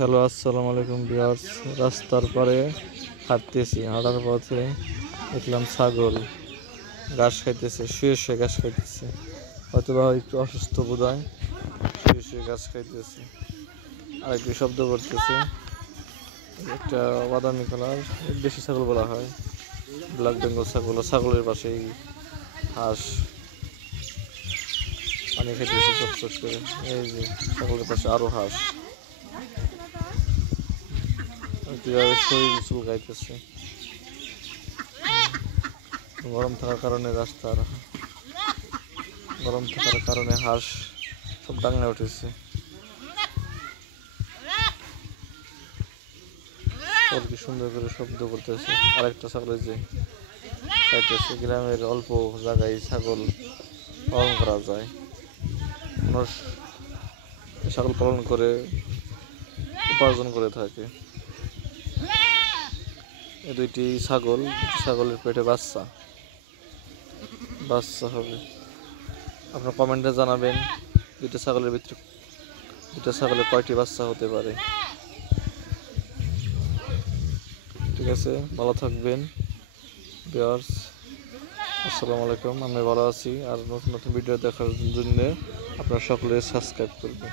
Hello, আসসালামু আলাইকুম viewers. রাস্তার পারে হাঁটতেছি, হাঁটার পথে দেখলাম ছাগল ঘাস খাইতেছে, শুয়ে শুয়ে ঘাস খাইতেছে। হয়তো বা একটু অসুস্থ বোধ হয়, শুয়ে শুয়ে ঘাস খাইতেছে আর একটু শব্দ করতেছে। একটা বাদামি কালার, দেশি ছাগল বলা হয়, ব্ল্যাক বেঙ্গল ছাগল। ছাগলের পাশেই হাঁস পানি খাইতেছে চটচট করে। এই যে ছাগলের পাশে আরো হাঁস কিভাবে শরীর চুলকাইতেছে। গরম থাকার কারণে গরম থাকার কারণে হাঁস সব ডাঙায় উঠেছে। কি সুন্দর করে শব্দ করতেছে। আরেকটা ছাগল যে খাইতেছে। গ্রামের অল্প জায়গায় ছাগল পালন করা যায়। মানুষ ছাগল পালন করে উপার্জন করে থাকে। এই দুইটি ছাগলের পেটে বাচ্চা হবে। আপনার কমেন্টে জানাবেন দুইটা ছাগলের কয়টি বাচ্চা হতে পারে। ঠিক আছে, ভালো থাকবেন ভিউয়ার্স। আসসালামু আলাইকুম। আমি ভালো আছি। আর নতুন নতুন ভিডিও দেখার জন্য আপনারা সকলে সাবস্ক্রাইব করবেন।